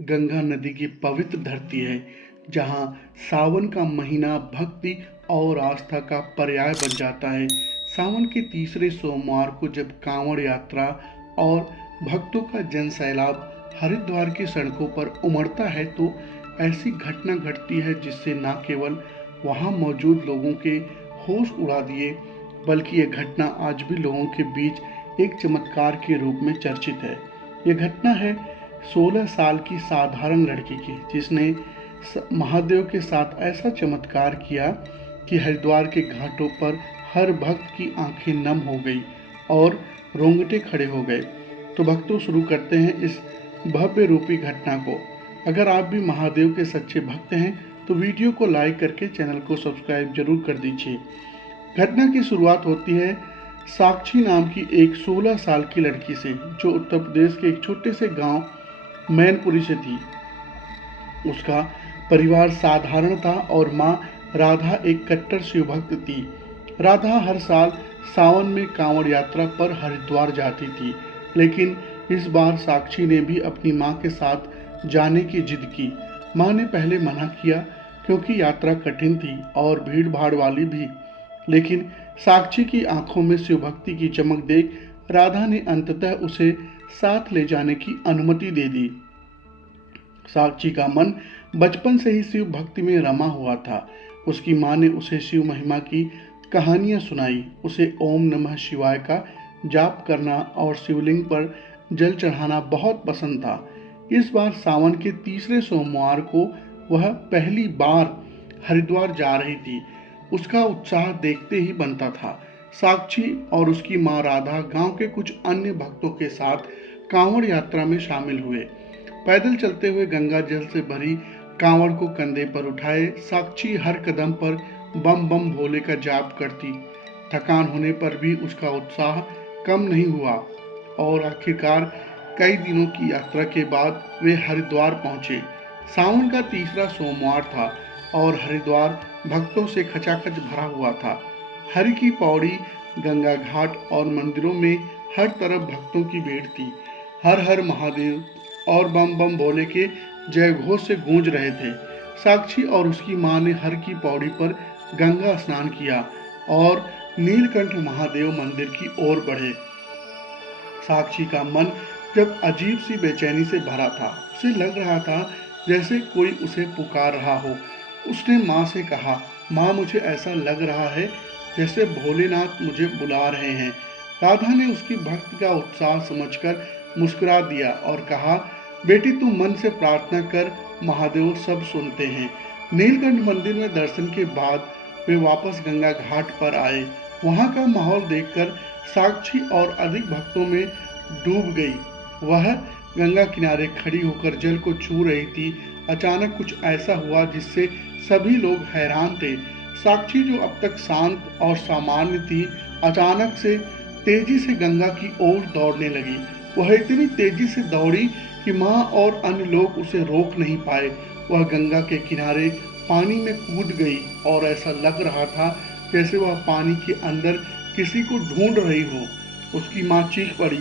गंगा नदी की पवित्र धरती है, जहाँ सावन का महीना भक्ति और आस्था का पर्याय बन जाता है। सावन के तीसरे सोमवार को जब कांवड़ यात्रा और भक्तों का जन सैलाब हरिद्वार की सड़कों पर उमड़ता है, तो ऐसी घटना घटती है जिससे न केवल वहाँ मौजूद लोगों के होश उड़ा दिए, बल्कि यह घटना आज भी लोगों के बीच एक चमत्कार के रूप में चर्चित है। यह घटना है 16 साल की साधारण लड़की की, जिसने महादेव के साथ ऐसा चमत्कार किया कि हरिद्वार के घाटों पर हर भक्त की आंखें नम हो गई और रोंगटे खड़े हो गए। तो भक्तों, शुरू करते हैं इस भव्य रूपी घटना को। अगर आप भी महादेव के सच्चे भक्त हैं तो वीडियो को लाइक करके चैनल को सब्सक्राइब जरूर कर दीजिए। घटना की शुरुआत होती है साक्षी नाम की एक 16 साल की लड़की से, जो उत्तर प्रदेश के एक छोटे से गांव मैनपुरी से थी। उसका परिवार साधारण था और माँ राधा एक कट्टर शिव भक्त थी। राधा हर साल सावन में कांवड़ यात्रा पर हरिद्वार जाती थी, लेकिन इस बार साक्षी ने भी अपनी माँ के साथ जाने की जिद की। माँ ने पहले मना किया क्योंकि यात्रा कठिन थी और भीड़ भाड़ वाली भी, लेकिन साक्षी की आंखों में शिव भक्ति की चमक देख राधा ने अंततः उसे साथ ले जाने की अनुमति दे दी। साक्षी का मन बचपन से ही शिव भक्ति में रमा हुआ था। उसकी माँ ने उसे शिव महिमा की कहानियां सुनाई। उसे ओम नमः शिवाय का जाप करना और शिवलिंग पर जल चढ़ाना बहुत पसंद था। इस बार सावन के तीसरे सोमवार को वह पहली बार हरिद्वार जा रही थी। उसका उत्साह देखते ही बनता था। साक्षी और उसकी माँ राधा गांव के कुछ अन्य भक्तों के साथ कांवड़ यात्रा में शामिल हुए। पैदल चलते हुए गंगा जल से भरी कांवड़ को कंधे पर उठाए साक्षी हर कदम पर बम बम भोले का जाप करती। थकान होने पर भी उसका उत्साह कम नहीं हुआ और आखिरकार कई दिनों की यात्रा के बाद वे हरिद्वार पहुंचे। सावन का तीसरा सोमवार था और हरिद्वार भक्तों से खचाखच भरा हुआ था। हरि की पौड़ी, गंगा घाट और मंदिरों में हर तरफ भक्तों की भीड़ थी। हर हर महादेव और बम बम भोले के जय घोष से गूंज रहे थे। साक्षी और उसकी मां ने हर की पौड़ी पर गंगा स्नान किया और नीलकंठ महादेव मंदिर की ओर बढ़े। साक्षी का मन जब अजीब सी बेचैनी से भरा था। उसे लग रहा था जैसे कोई उसे पुकार रहा हो। उसने माँ से कहा, माँ, मुझे ऐसा लग रहा है जैसे भोलेनाथ मुझे बुला रहे हैं। राधा ने उसकी भक्ति का उत्साह समझकर मुस्कुरा दिया और कहा, बेटी, तू मन से प्रार्थना कर, महादेव सब सुनते हैं। नीलकंठ मंदिर में दर्शन के बाद वे वापस गंगा घाट पर आए। वहां का माहौल देखकर साक्षी और अधिक भक्तों में डूब गई। वह गंगा किनारे खड़ी होकर जल को छू रही थी। अचानक कुछ ऐसा हुआ जिससे सभी लोग हैरान थे। साक्षी, जो अब तक शांत और सामान्य थी, अचानक से तेजी से गंगा की ओर दौड़ने लगी। वह इतनी तेजी से दौड़ी कि माँ और अन्य लोग उसे रोक नहीं पाए। वह गंगा के किनारे पानी में कूद गई और ऐसा लग रहा था जैसे वह पानी के अंदर किसी को ढूंढ रही हो। उसकी माँ चीख पड़ी,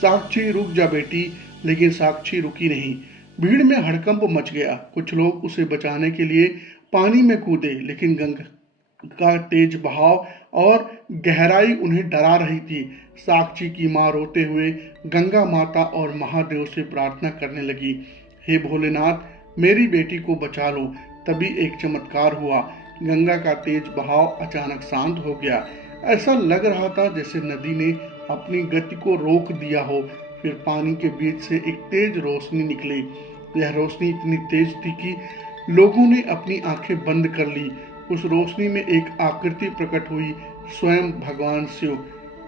साक्षी रुक जा बेटी, लेकिन साक्षी रुकी नहीं। भीड़ में हड़कंप मच गया। कुछ लोग उसे बचाने के लिए पानी में कूदे, लेकिन गंगा का तेज बहाव और गहराई उन्हें डरा रही थी। साक्षी की माँ रोते हुए गंगा माता और महादेव से प्रार्थना करने लगी, हे भोलेनाथ, मेरी बेटी को बचा लो। तभी एक चमत्कार हुआ। गंगा का तेज बहाव अचानक शांत हो गया। ऐसा लग रहा था जैसे नदी ने अपनी गति को रोक दिया हो। फिर पानी के बीच से एक तेज रोशनी निकली। यह रोशनी इतनी तेज थी कि लोगों ने अपनी आंखें बंद कर ली। उस रोशनी में एक आकृति प्रकट हुई, स्वयं भगवान शिव।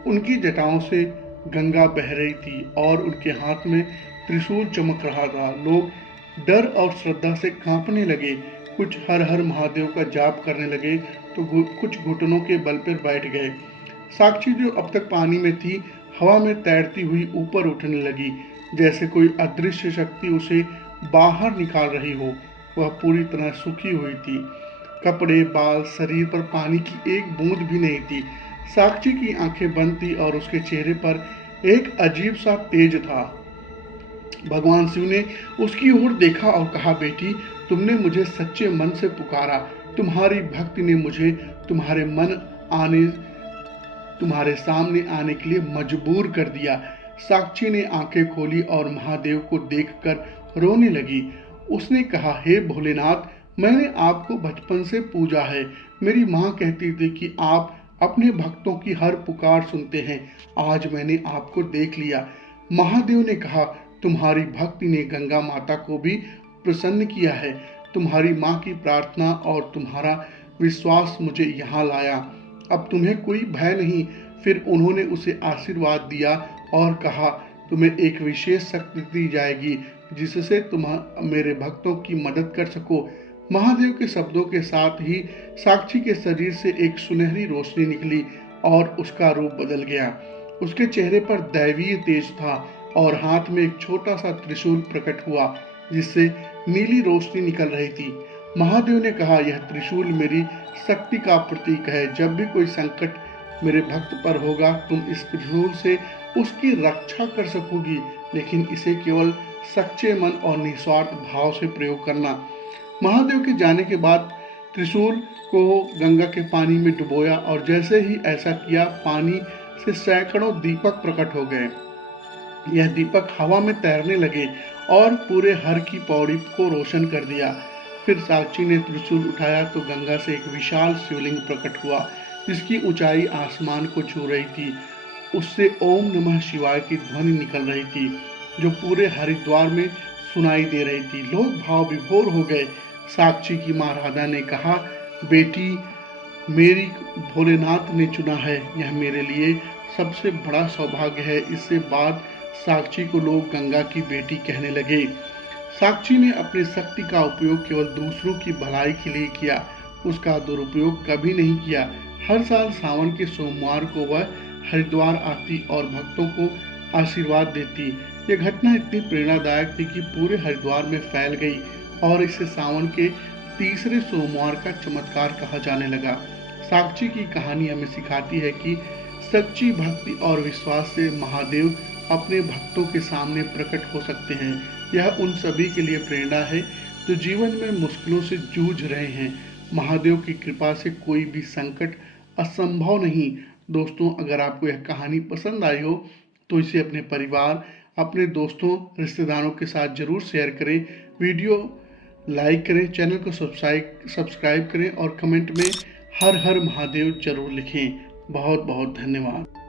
उनकी जटाओं से गंगा बह रही थी और उनके हाथ में त्रिशूल चमक रहा था। लोग डर और श्रद्धा से कांपने लगे। कुछ हर हर महादेव का जाप करने लगे तो कुछ घुटनों के बल पर बैठ गए। साक्षी, जो अब तक पानी में थी, हवा में तैरती हुई ऊपर उठने लगी, जैसे कोई अदृश्य शक्ति उसे बाहर निकाल रही हो। वह पूरी तरह सूखी हुई थी। कपड़े, बाल, शरीर पर पानी की एक बूंद भी नहीं थी। साक्षी की आंखें बंद थी और उसके चेहरे पर एक अजीब सा तेज था। भगवान शिव ने उसकी ओर देखा और कहा, बेटी, तुमने मुझे सच्चे मन से पुकारा। तुम्हारी भक्ति ने मुझे तुम्हारे सामने आने के लिए मजबूर कर दिया। साक्षी ने आंखें खोली और महादेव को देखकर रोने लगी। उसने कहा, हे भोलेनाथ, मैंने आपको बचपन से पूजा है। मेरी माँ कहती थी कि आप अपने भक्तों की हर पुकार सुनते हैं। आज मैंने आपको देख लिया। महादेव ने कहा, तुम्हारी भक्ति ने गंगा माता को भी प्रसन्न किया है। तुम्हारी माँ की प्रार्थना और तुम्हारा विश्वास मुझे यहाँ लाया। अब तुम्हें कोई भय नहीं। फिर उन्होंने उसे आशीर्वाद दिया और कहा, तुम्हें एक विशेष शक्ति दी जाएगी जिससे तुम मेरे भक्तों की मदद कर सको। महादेव के शब्दों के साथ ही साक्षी के शरीर से एक सुनहरी रोशनी निकली और उसका रूप बदल गया। उसके चेहरे पर दैवीय तेज था और हाथ में एक छोटा सा त्रिशूल प्रकट हुआ जिससे नीली रोशनी निकल रही थी। महादेव ने कहा, यह त्रिशूल मेरी शक्ति का प्रतीक है। जब भी कोई संकट मेरे भक्त पर होगा, तुम इस त्रिशूल से उसकी रक्षा कर सकोगी, लेकिन इसे केवल सच्चे मन और निस्वार्थ भाव से प्रयोग करना। महादेव के जाने के बाद त्रिशूल को गंगा के पानी में डुबोया और जैसे ही ऐसा किया, पानी से सैकड़ों दीपक प्रकट हो गए। यह दीपक हवा में तैरने लगे और पूरे हर की पौड़ी को रोशन कर दिया। फिर साक्षी ने त्रिशूल उठाया तो गंगा से एक विशाल शिवलिंग प्रकट हुआ जिसकी ऊंचाई आसमान को छू रही थी। उससे ओम नमः शिवाय की ध्वनि निकल रही थी जो पूरे हरिद्वार में सुनाई दे रही थी। लोग भाव विभोर हो गए। साक्षी की मां राधा ने कहा, बेटी, मेरी भोलेनाथ ने चुना है। यह मेरे लिए सबसे बड़ा सौभाग्य है। इससे बाद साक्षी को लोग गंगा की बेटी कहने लगे। साक्षी ने अपनी शक्ति का उपयोग केवल दूसरों की भलाई के लिए किया। उसका दुरुपयोग कभी नहीं किया। हर साल सावन के सोमवार को वह हरिद्वार आती और भक्तों को आशीर्वाद देती। ये घटना इतनी प्रेरणादायक थी कि पूरे हरिद्वार में फैल गई और इसे सावन के तीसरे सोमवार का चमत्कार कहा जाने लगा। साक्षी की कहानी हमें सिखाती है कि सच्ची भक्ति और विश्वास से महादेव अपने भक्तों के सामने प्रकट हो सकते हैं। यह उन सभी के लिए प्रेरणा है जो जीवन में मुश्किलों से जूझ रहे हैं। महादेव की कृपा से कोई भी संकट असंभव नहीं। दोस्तों, अगर आपको यह कहानी पसंद आई हो तो इसे अपने परिवार, अपने दोस्तों, रिश्तेदारों के साथ जरूर शेयर करें। वीडियो लाइक करें, चैनल को सब्सक्राइब करें और कमेंट में हर हर महादेव जरूर लिखें। बहुत बहुत धन्यवाद।